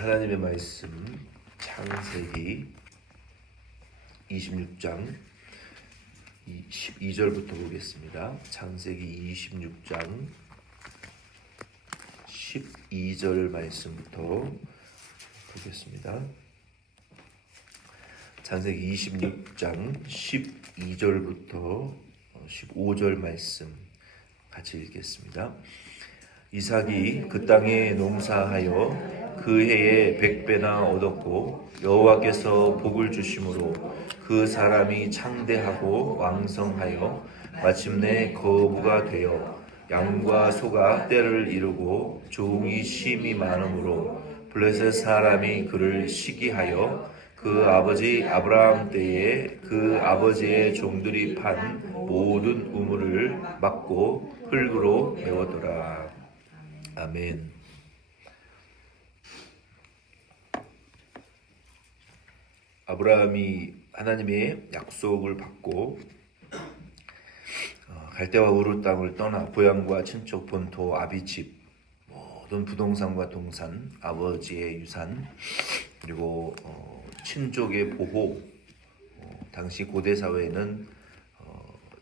하나님의 말씀 창세기 26장 12절부터 보겠습니다. 창세기 26장 12절 말씀부터 보겠습니다. 창세기 26장 12절부터 15절 말씀 같이 읽겠습니다. 이삭이 그 땅에 농사하여 그 해에 100배나 얻었고 여호와께서 복을 주심으로 그 사람이 창대하고 왕성하여 마침내 거부가 되어 양과 소가 떼를 이루고 종이 심이 많으므로 블레셋 사람이 그를 시기하여 그 아버지 아브라함 때에 그 아버지의 종들이 판 모든 우물을 막고 흙으로 메웠더라. 아멘. 아브라함이 하나님의 약속을 받고 갈대와 우르 땅을 떠나 고향과 친척 본토 아비집 모든 부동산과 동산, 아버지의 유산, 그리고 친족의 보호. 당시 고대 사회에는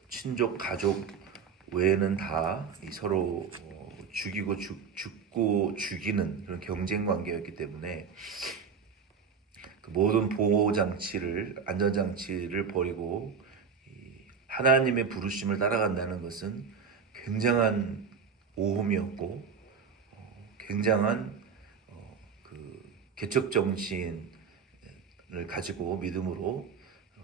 친족 가족 외에는 다 서로 죽이고 죽고 죽이는 그런 경쟁 관계였기 때문에 그 모든 보호 장치를, 안전 장치를 버리고 하나님의 부르심을 따라간다는 것은 굉장한 모험이었고 굉장한 그 개척 정신을 가지고 믿음으로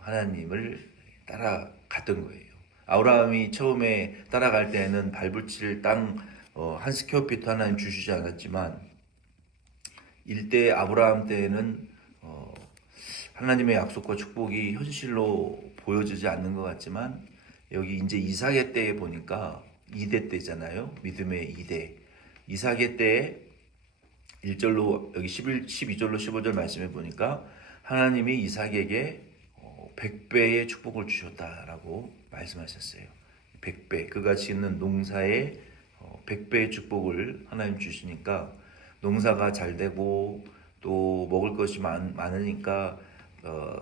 하나님을 따라갔던 거예요. 아브라함이 처음에 따라갈 때는 발붙일 땅 한 스퀘어피트 하나님 주시지 않았지만 일대 아브라함 때에는 하나님의 약속과 축복이 현실로 보여지지 않는 것 같지만 여기 이제 이삭의 때에 보니까 2대 때잖아요. 믿음의 2대. 이삭의 때에 1절로 여기 12절로 15절 말씀해 보니까 하나님이 이삭에게 100배의 축복을 주셨다라고 말씀하셨어요. 100배. 그가 짓는 농사에 100배의 축복을 하나님 주시니까 농사가 잘 되고 또 먹을 것이 많으니까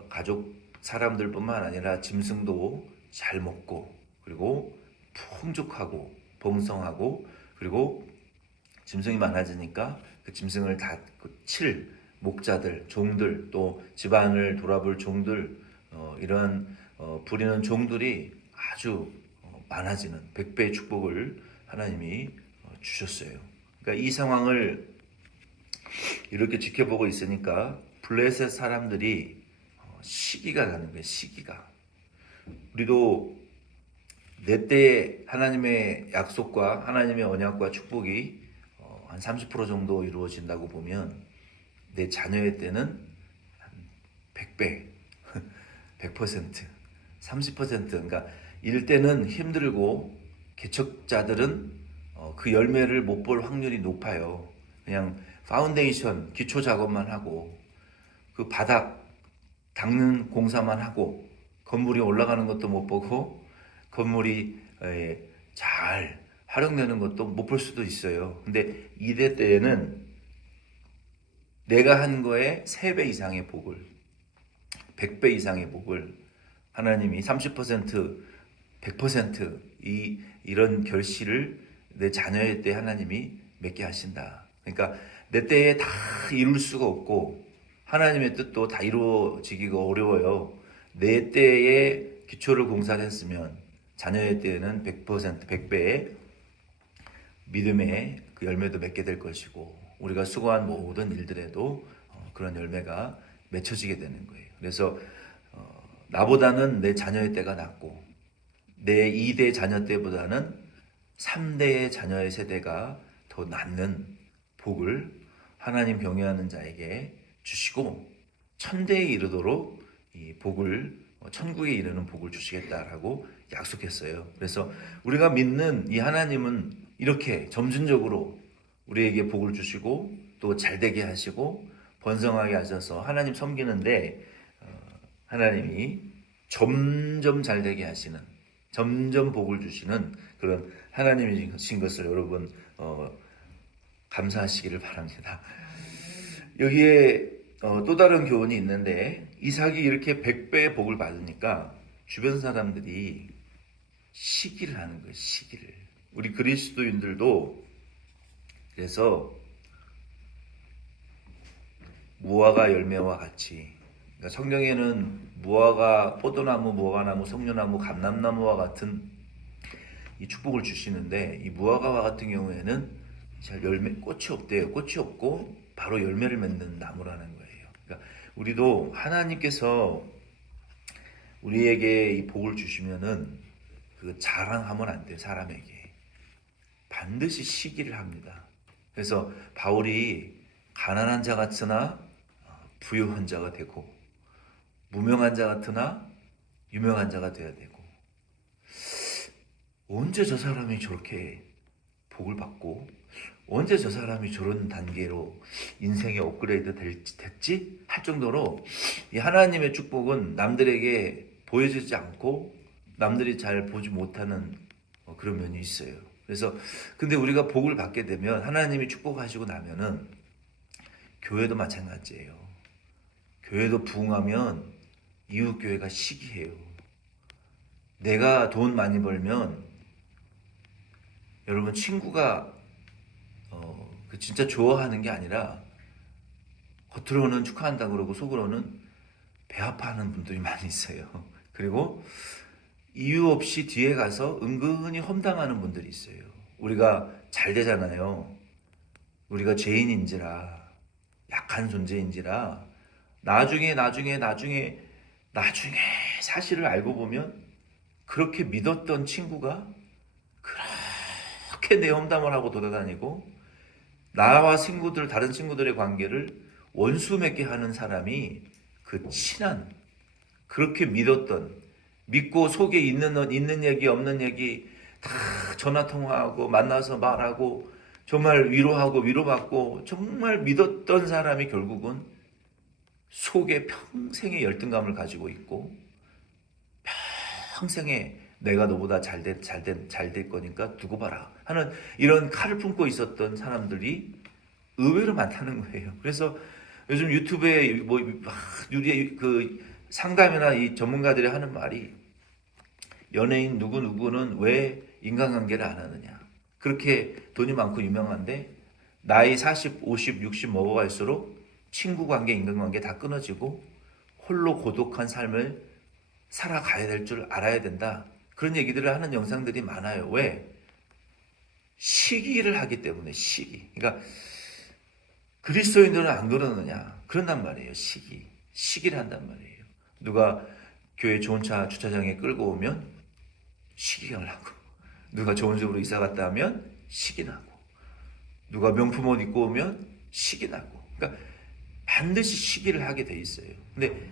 가족 사람들뿐만 아니라 짐승도 잘 먹고 그리고 풍족하고 번성하고 그리고 짐승이 많아지니까 그 짐승을 다 칠 목자들, 종들 또 집안을 돌아볼 종들 이런 부리는 종들이 아주 많아지는 100배의 축복을 하나님이 주셨어요. 그러니까 이 상황을 이렇게 지켜보고 있으니까 블레셋 사람들이 시기가 가는 거예요. 시기가. 우리도 내 때에 하나님의 약속과 하나님의 언약과 축복이 한 30% 정도 이루어진다고 보면 내 자녀의 때는 한 100배, 100%, 30%. 그러니까 일 때는 힘들고 개척자들은 그 열매를 못 볼 확률이 높아요. 그냥 파운데이션 기초 작업만 하고 그 바닥 닦는 공사만 하고 건물이 올라가는 것도 못 보고 건물이 잘 활용되는 것도 못 볼 수도 있어요. 근데 2대 때에는 내가 한 거에 3배 이상의 복을, 100배 이상의 복을 하나님이 30%, 100% 이런 결실을 내 자녀의 때 하나님이 맺게 하신다. 그러니까 내 때에 다 이룰 수가 없고 하나님의 뜻도 다 이루어지기가 어려워요. 내 때에 기초를 공사했으면 자녀의 때에는 100%, 100배의 믿음의 그 열매도 맺게 될 것이고 우리가 수고한 모든 일들에도 그런 열매가 맺혀지게 되는 거예요. 그래서 나보다는 내 자녀의 때가 낫고 내 2대 자녀 때보다는 3대의 자녀의 세대가 더 낫는 복을 하나님 경외하는 자에게 주시고 천대에 이르도록 이 복을 천국에 이르는 복을 주시겠다라고 약속했어요. 그래서 우리가 믿는 이 하나님은 이렇게 점진적으로 우리에게 복을 주시고 또 잘되게 하시고 번성하게 하셔서 하나님 섬기는데 하나님이 점점 잘되게 하시는 점점 복을 주시는 그런 하나님이신 것을 여러분 감사하시기를 바랍니다. 여기에 또 다른 교훈이 있는데 이삭이 이렇게 100배의 복을 받으니까 주변 사람들이 시기를 하는 거예요. 시기를. 우리 그리스도인들도 그래서 무화과 열매와 같이, 그러니까 성경에는 무화과, 포도나무, 무화과나무, 석류나무, 감람나무와 같은 이 축복을 주시는데 이 무화과와 같은 경우에는 잘 꽃이 없대요. 꽃이 없고 바로 열매를 맺는 나무라는 거예요. 그러니까 우리도 하나님께서 우리에게 이 복을 주시면은 그 자랑하면 안 돼요. 사람에게 반드시 시기를 합니다. 그래서 바울이 가난한 자 같으나 부유한 자가 되고 무명한 자 같으나 유명한 자가 되어야 되고, 언제 저 사람이 저렇게 복을 받고 언제 저 사람이 저런 단계로 인생의 업그레이드 됐지? 할 정도로 이 하나님의 축복은 남들에게 보여지지 않고 남들이 잘 보지 못하는 그런 면이 있어요. 그래서 근데 우리가 복을 받게 되면 하나님이 축복하시고 나면은 교회도 마찬가지예요. 교회도 부흥하면 이웃 교회가 시기해요. 내가 돈 많이 벌면 여러분 친구가 진짜 좋아하는 게 아니라 겉으로는 축하한다 그러고 속으로는 배 아파하는 분들이 많이 있어요. 그리고 이유 없이 뒤에 가서 은근히 험담하는 분들이 있어요. 우리가 잘 되잖아요. 우리가 죄인인지라 약한 존재인지라 나중에 사실을 알고 보면 그렇게 믿었던 친구가 그렇게 내 험담을 하고 돌아다니고 나와 다른 친구들의 관계를 원수 맺게 하는 사람이 그 친한, 그렇게 믿고 속에 있는 얘기 없는 얘기 다 전화 통화하고 만나서 말하고 정말 위로하고 위로받고 정말 믿었던 사람이 결국은 속에 평생의 열등감을 가지고 있고 평생에 내가 너보다 잘 될 거니까 두고 봐라 하는 이런 칼을 품고 있었던 사람들이 의외로 많다는 거예요. 그래서 요즘 유튜브에 그 상담이나 이 전문가들이 하는 말이 연예인 누구는 왜 인간관계를 안 하느냐. 그렇게 돈이 많고 유명한데 나이 40, 50, 60 먹어갈수록 친구 관계, 인간관계 다 끊어지고 홀로 고독한 삶을 살아가야 될 줄 알아야 된다. 그런 얘기들을 하는 영상들이 많아요. 왜? 시기를 하기 때문에 시기. 그러니까 그리스도인들은 안 그러느냐. 그런단 말이에요. 시기를 한단 말이에요. 누가 교회 좋은 차 주차장에 끌고 오면 시기를 하고, 누가 좋은 집으로 이사 갔다 하면 시기 나고, 누가 명품 옷 입고 오면 시기 나고. 그러니까 반드시 시기를 하게 돼 있어요. 근데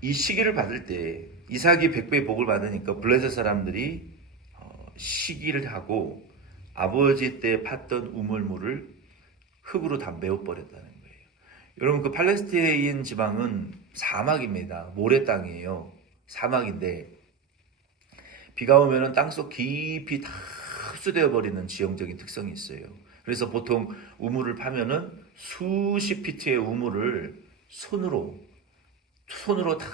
이 시기를 받을 때 이삭이 100배의 복을 받으니까 블레셋 사람들이 시기를 하고 아버지 때 팠던 우물물을 흙으로 다 메워버렸다는 거예요. 여러분 그 팔레스타인 지방은 사막입니다. 모래 땅이에요. 사막인데 비가 오면은 땅속 깊이 다 흡수되어 버리는 지형적인 특성이 있어요. 그래서 보통 우물을 파면은 수십 피트의 우물을 손으로 다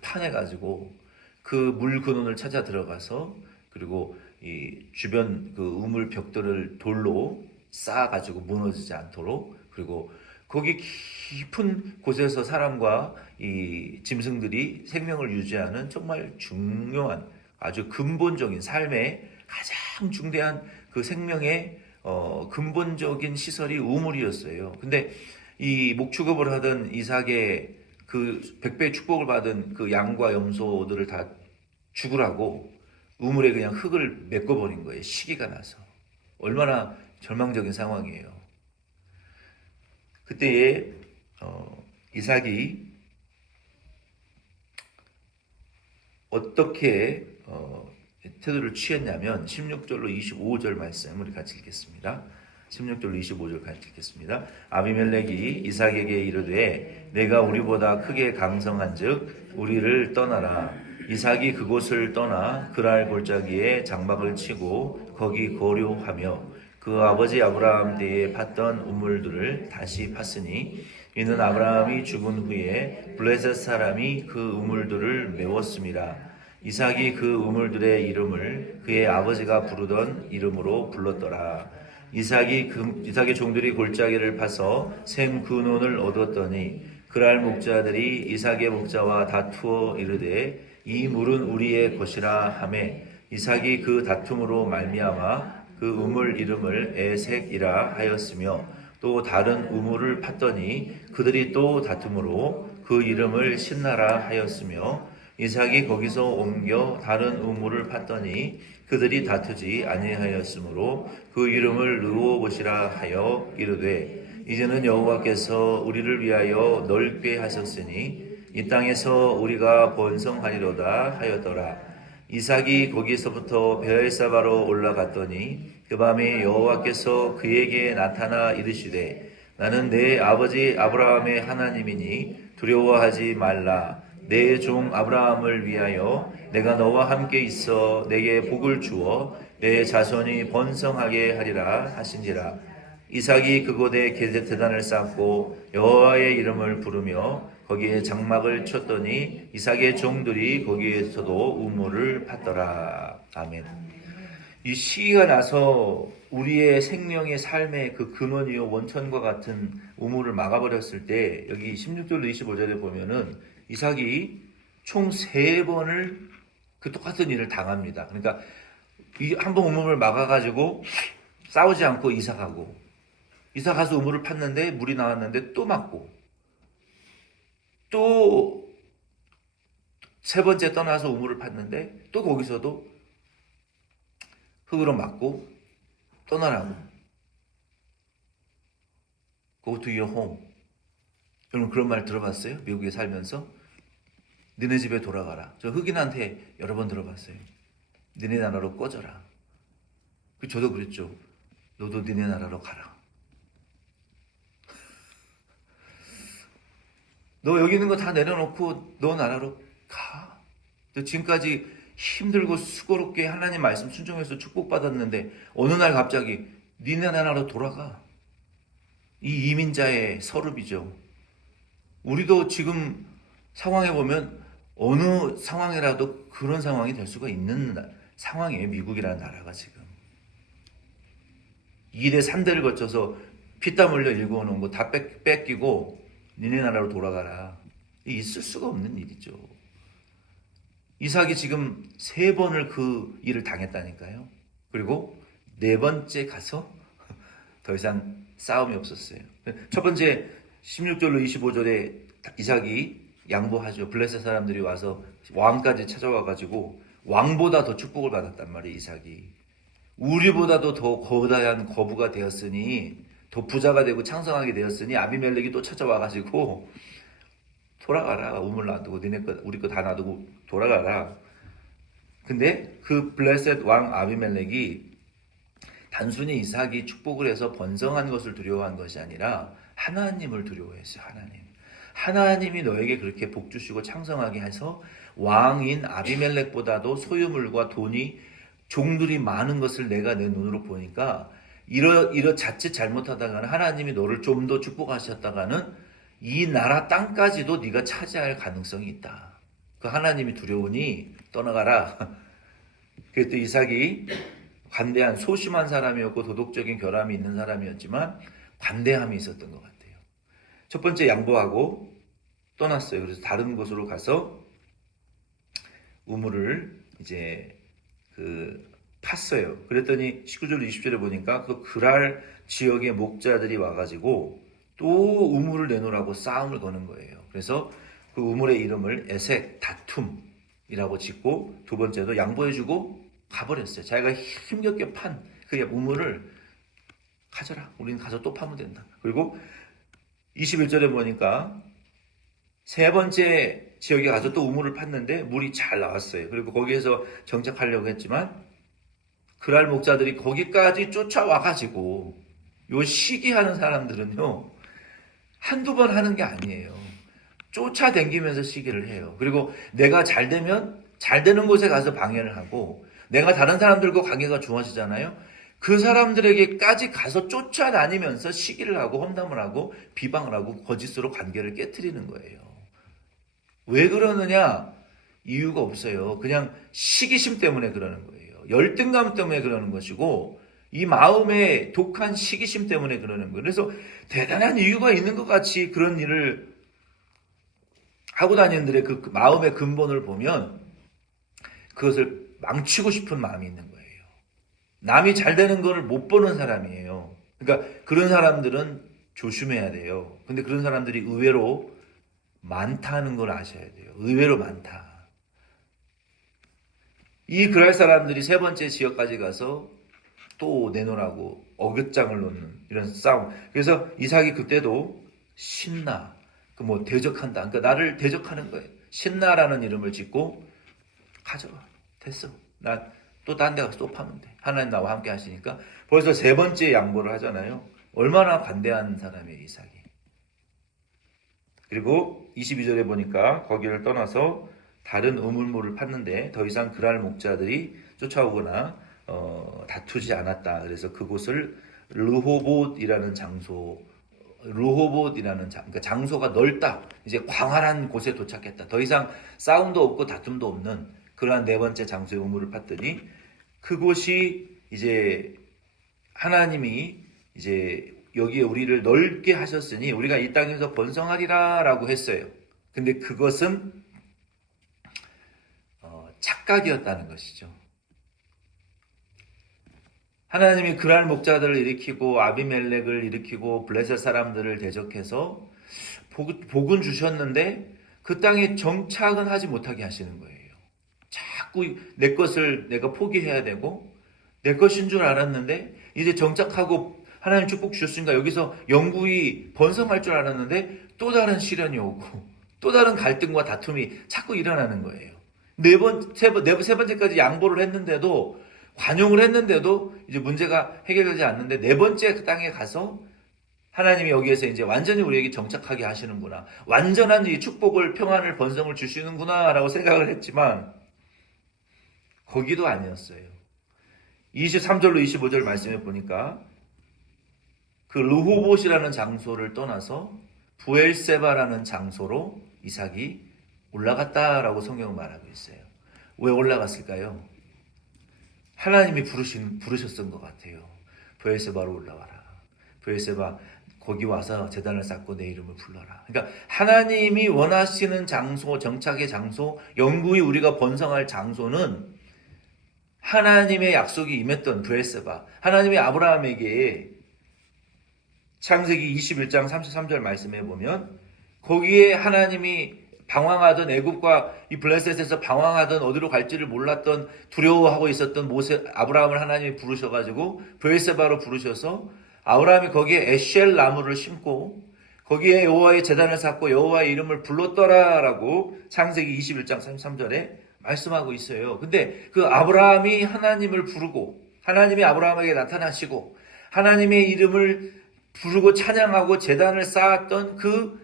파내가지고 그 물 근원을 찾아 들어가서 그리고 이 주변 그 우물 벽돌을 돌로 쌓아가지고 무너지지 않도록, 그리고 거기 깊은 곳에서 사람과 이 짐승들이 생명을 유지하는 정말 중요한 아주 근본적인 삶의 가장 중대한 그 생명의 근본적인 시설이 우물이었어요. 근데 이 목축업을 하던 이삭의 그 100배의 축복을 받은 그 양과 염소들을 다 죽으라고 우물에 그냥 흙을 메꿔버린 거예요. 시기가 나서. 얼마나 절망적인 상황이에요. 그때에 이삭이 어떻게 태도를 취했냐면 16절로 25절 말씀을 같이 읽겠습니다. 16절로 25절 같이 읽겠습니다. 아비멜렉이 이삭에게 이르되 내가 우리보다 크게 강성한즉 우리를 떠나라. 이삭이 그곳을 떠나 그랄 골짜기에 장막을 치고 거기 거류하며 그 아버지 아브라함 때에 팠던 우물들을 다시 팠으니 이는 아브라함이 죽은 후에 블레셋 사람이 그 우물들을 메웠습니다. 이삭이 그 우물들의 이름을 그의 아버지가 부르던 이름으로 불렀더라. 이삭의 종들이 골짜기를 파서 샘 근원을 얻었더니 그랄 목자들이 이삭의 목자와 다투어 이르되 이 물은 우리의 것이라 하매 이삭이 그 다툼으로 말미암아 그 우물 이름을 에색이라 하였으며 또 다른 우물을 팠더니 그들이 또 다툼으로 그 이름을 신나라 하였으며 이삭이 거기서 옮겨 다른 우물을 팠더니 그들이 다투지 아니하였으므로 그 이름을 르호봇이라 하여 이르되 이제는 여호와께서 우리를 위하여 넓게 하셨으니 이 땅에서 우리가 번성하리로다 하였더라. 이삭이 거기서부터 베엘사바로 올라갔더니 그 밤에 여호와께서 그에게 나타나 이르시되 나는 내 아버지 아브라함의 하나님이니 두려워하지 말라. 내 종 아브라함을 위하여 내가 너와 함께 있어 내게 복을 주어 내 자손이 번성하게 하리라 하신지라. 이삭이 그곳에 제단을 쌓고 여호와의 이름을 부르며 거기에 장막을 쳤더니 이삭의 종들이 거기에서도 우물을 팠더라. 아멘. 이 시기가 나서 우리의 생명의 삶의 그 근원이요 원천과 같은 우물을 막아버렸을 때 여기 16절로 25절에 보면은 이삭이 총 3번을 그 똑같은 일을 당합니다. 그러니까 한 번 우물을 막아가지고 싸우지 않고 이사 가서 우물을 팠는데 물이 나왔는데 또 막고 또 3번째 떠나서 우물을 팠는데 또 거기서도 흙으로 막고 떠나라고. Go to your home. 여러분 그런 말 들어봤어요? 미국에 살면서? 너네 집에 돌아가라. 저 흑인한테 여러 번 들어봤어요. 너네 나라로 꺼져라. 저도 그랬죠. 너도 너네 나라로 가라. 너 여기 있는 거 다 내려놓고 너 나라로 가. 너 지금까지 힘들고 수고롭게 하나님 말씀 순종해서 축복받았는데 어느 날 갑자기 니네 나라로 돌아가. 이 이민자의 서름이죠. 우리도 지금 상황에 보면 어느 상황이라도 그런 상황이 될 수가 있는 상황이에요. 미국이라는 나라가 지금. 2대 3대를 거쳐서 피땀 흘려 일궈놓은 거 다 뺏기고 니네 나라로 돌아가라. 있을 수가 없는 일이죠. 이삭이 지금 3번을 그 일을 당했다니까요. 그리고 4번째 가서 더 이상 싸움이 없었어요. 첫 번째 16절로 25절에 이삭이 양보하죠. 블레셋 사람들이 와서 왕까지 찾아와가지고 왕보다 더 축복을 받았단 말이에요. 이삭이. 우리보다도 더 거대한 거부가 되었으니 더 부자가 되고 창성하게 되었으니 아비멜렉이 또 찾아와가지고 돌아가라. 우물 놔두고 너네 거 우리 거 다 놔두고 돌아가라. 근데 그 블레셋 왕 아비멜렉이 단순히 이삭이 축복을 해서 번성한 것을 두려워한 것이 아니라 하나님을 두려워했어요. 하나님이 너에게 그렇게 복 주시고 창성하게 해서 왕인 아비멜렉보다도 소유물과 돈이 종들이 많은 것을 내가 내 눈으로 보니까 이러 자칫 잘못하다가는 하나님이 너를 좀 더 축복하셨다가는 이 나라 땅까지도 네가 차지할 가능성이 있다. 그 하나님이 두려우니 떠나가라. 그랬더니 이삭이 관대한 소심한 사람이었고 도덕적인 결함이 있는 사람이었지만 관대함이 있었던 것 같아요. 첫 번째 양보하고 떠났어요. 그래서 다른 곳으로 가서 우물을 이제 팠어요. 그랬더니 19절 20절에 보니까 그 그랄 지역의 목자들이 와가지고 또 우물을 내놓으라고 싸움을 거는 거예요. 그래서 그 우물의 이름을 에색 다툼이라고 짓고 두 번째도 양보해주고 가버렸어요. 자기가 힘겹게 판 그 우물을 가져라. 우리는 가서 또 파면 된다. 그리고 21절에 보니까 세 번째 지역에 가서 또 우물을 팠는데 물이 잘 나왔어요. 그리고 거기에서 정착하려고 했지만 그랄 목자들이 거기까지 쫓아와가지고 요 시기하는 사람들은요 한두 번 하는 게 아니에요. 쫓아다니면서 시기를 해요. 그리고 내가 잘 되면 잘 되는 곳에 가서 방해를 하고 내가 다른 사람들과 관계가 좋아지잖아요. 그 사람들에게까지 가서 쫓아다니면서 시기를 하고 험담을 하고 비방을 하고 거짓으로 관계를 깨트리는 거예요. 왜 그러느냐? 이유가 없어요. 그냥 시기심 때문에 그러는 거예요. 열등감 때문에 그러는 것이고 이 마음의 독한 시기심 때문에 그러는 거예요. 그래서 대단한 이유가 있는 것 같이 그런 일을 하고 다니는 들의 그 마음의 근본을 보면 그것을 망치고 싶은 마음이 있는 거예요. 남이 잘 되는 거를 못 보는 사람이에요. 그러니까 그런 사람들은 조심해야 돼요. 근데 그런 사람들이 의외로 많다는 걸 아셔야 돼요. 의외로 많다. 이 그랄 사람들이 세 번째 지역까지 가서 또 내놓으라고 어깃장을 놓는 이런 싸움. 그래서 이삭이 그때도 신나, 그 뭐 대적한다. 그러니까 나를 대적하는 거예요. 신나라는 이름을 짓고 가져가. 됐어. 나 또 딴 데 가서 또 파면 돼. 하나님 나와 함께 하시니까 벌써 세 번째 양보를 하잖아요. 얼마나 관대한 사람이에요, 이삭이. 그리고 22절에 보니까 거기를 떠나서 다른 우물물을 팠는데 더 이상 그랄 목자들이 쫓아오거나 다투지 않았다. 그래서 그곳을 르호봇이라는 장소, 그러니까 장소가 넓다. 이제 광활한 곳에 도착했다. 더 이상 싸움도 없고 다툼도 없는 그러한 네 번째 장소의 우물을 팠더니 그곳이 이제 하나님이 이제 여기에 우리를 넓게 하셨으니 우리가 이 땅에서 번성하리라라고 했어요. 근데 그것은 착각이었다는 것이죠. 하나님이 그랄 목자들을 일으키고 아비멜렉을 일으키고 블레셋 사람들을 대적해서 복은 주셨는데 그 땅에 정착은 하지 못하게 하시는 거예요. 자꾸 내 것을 내가 포기해야 되고 내 것인 줄 알았는데 이제 정착하고 하나님 축복 주셨으니까 여기서 영구히 번성할 줄 알았는데 또 다른 시련이 오고 또 다른 갈등과 다툼이 자꾸 일어나는 거예요. 세 번째까지 양보를 했는데도 관용을 했는데도 이제 문제가 해결되지 않는데 네 번째 그 땅에 가서 하나님이 여기에서 이제 완전히 우리에게 정착하게 하시는구나. 완전한 이 축복을 평안을 번성을 주시는구나라고 생각을 했지만 거기도 아니었어요. 23절로 25절 말씀에 보니까 그 르호봇이라는 장소를 떠나서 부엘세바라는 장소로 이삭이 올라갔다라고 성경은 말하고 있어요. 왜 올라갔을까요? 하나님이 부르셨던 것 같아요. 부엘세바로 올라와라. 부엘세바 거기 와서 제단을 쌓고 내 이름을 불러라. 그러니까 하나님이 원하시는 장소, 정착의 장소, 영구히 우리가 번성할 장소는 하나님의 약속이 임했던 부엘세바. 하나님이 아브라함에게 창세기 21장 33절 말씀해 보면 거기에 하나님이 방황하던 애굽과 이 블레셋에서 방황하던 어디로 갈지를 몰랐던 두려워하고 있었던 아브라함을 하나님이 부르셔가지고 브엘세바로 부르셔서 아브라함이 거기에 에셀 나무를 심고 거기에 여호와의 제단을 쌓고 여호와의 이름을 불렀더라라고 창세기 21장 33절에 말씀하고 있어요. 근데 그 아브라함이 하나님을 부르고 하나님이 아브라함에게 나타나시고 하나님의 이름을 부르고 찬양하고 제단을 쌓았던 그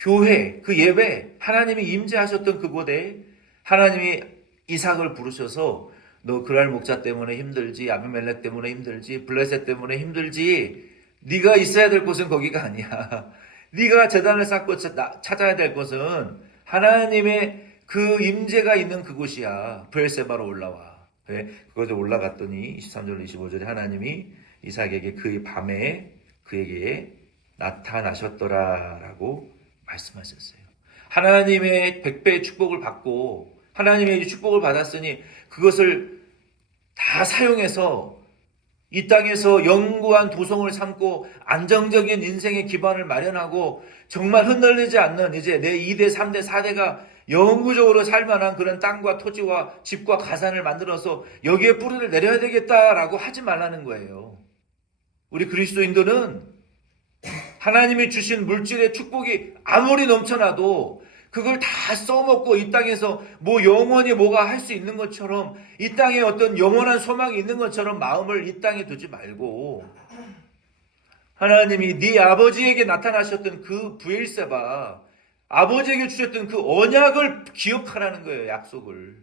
교회, 그 예배, 하나님이 임재하셨던 그곳에 하나님이 이삭을 부르셔서 너 그랄 목자 때문에 힘들지, 아비멜렉 때문에 힘들지, 블레셋 때문에 힘들지, 네가 있어야 될 곳은 거기가 아니야. 네가 제단을 쌓고 찾아야 될 곳은 하나님의 그 임재가 있는 그곳이야. 브엘세바로 올라와. 그래? 그곳에 올라갔더니 23절 25절에 하나님이 이삭에게 그 밤에 그에게 나타나셨더라라고 말씀하셨어요. 하나님의 100배의 축복을 받고 하나님의 축복을 받았으니 그것을 다 사용해서 이 땅에서 영구한 도성을 삼고 안정적인 인생의 기반을 마련하고 정말 흔들리지 않는 이제 내 2대, 3대, 4대가 영구적으로 살만한 그런 땅과 토지와 집과 가산을 만들어서 여기에 뿌리를 내려야 되겠다라고 하지 말라는 거예요. 우리 그리스도인들은 하나님이 주신 물질의 축복이 아무리 넘쳐나도 그걸 다 써먹고 이 땅에서 뭐 영원히 뭐가 할 수 있는 것처럼 이 땅에 어떤 영원한 소망이 있는 것처럼 마음을 이 땅에 두지 말고 하나님이 네 아버지에게 나타나셨던 그 브엘세바 아버지에게 주셨던 그 언약을 기억하라는 거예요. 약속을.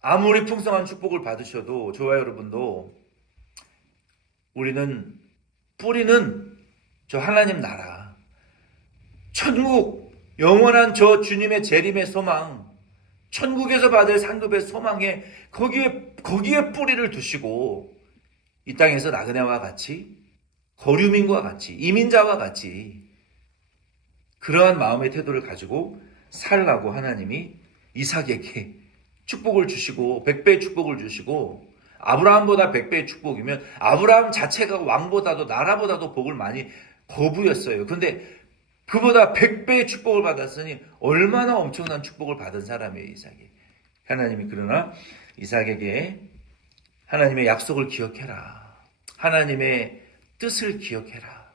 아무리 풍성한 축복을 받으셔도 저와 여러분도 우리는 뿌리는 저 하나님 나라, 천국, 영원한 저 주님의 재림의 소망, 천국에서 받을 상급의 소망에 거기에 뿌리를 두시고 이 땅에서 나그네와 같이 거류민과 같이 이민자와 같이 그러한 마음의 태도를 가지고 살라고 하나님이 이삭에게 축복을 주시고 100배의 축복을 주시고 아브라함보다 100배의 축복이면 아브라함 자체가 왕보다도 나라보다도 복을 많이 거부였어요. 그런데 그보다 100배의 축복을 받았으니 얼마나 엄청난 축복을 받은 사람이에요, 이삭이. 하나님이 그러나 이삭에게 하나님의 약속을 기억해라. 하나님의 뜻을 기억해라.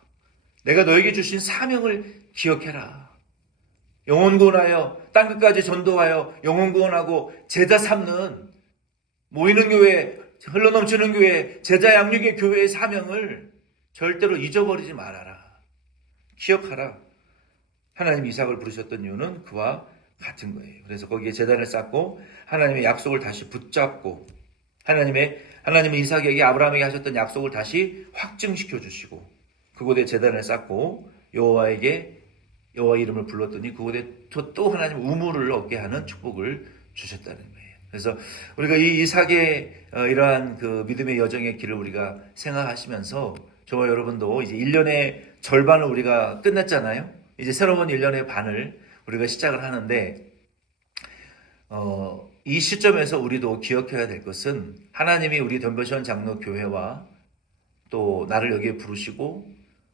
내가 너에게 주신 사명을 기억해라. 영혼 구원하여 땅끝까지 전도하여 영혼 구원하고 제자 삼는 모이는 교회, 흘러넘치는 교회, 제자 양육의 교회의 사명을 절대로 잊어버리지 말아라. 기억하라. 하나님 이삭을 부르셨던 이유는 그와 같은 거예요. 그래서 거기에 제단을 쌓고 하나님의 약속을 다시 붙잡고 하나님은 이삭에게 아브라함에게 하셨던 약속을 다시 확증시켜 주시고 그곳에 제단을 쌓고 여호와 이름을 불렀더니 그곳에 또 하나님 우물을 얻게 하는 축복을 주셨다는 거예요. 그래서 우리가 이 이삭의 이러한 그 믿음의 여정의 길을 우리가 생각하시면서 저와 여러분도 이제 1년의 절반을 우리가 끝냈잖아요. 이제 새로운 1년의 반을 우리가 시작을 하는데 이 시점에서 우리도 기억해야 될 것은 하나님이 우리 덤벼시원 장로교회와 또 나를 여기에 부르시고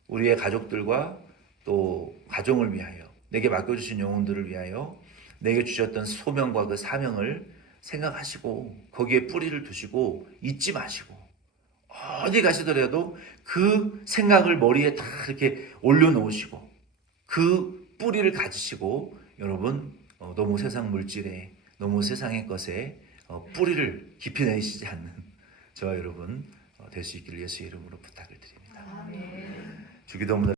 우리의 가족들과 또 가정을 위하여 내게 맡겨주신 영혼들을 위하여 내게 주셨던 소명과 그 사명을 생각하시고 거기에 뿌리를 두시고 잊지 마시고 어디 가시더라도 그 생각을 머리에 다 이렇게 올려놓으시고 그 뿌리를 가지시고 여러분 너무 세상 물질에 너무 세상의 것에 뿌리를 깊이 내시지 않는 저와 여러분 될 수 있기를 예수의 이름으로 부탁을 드립니다. 주기도문을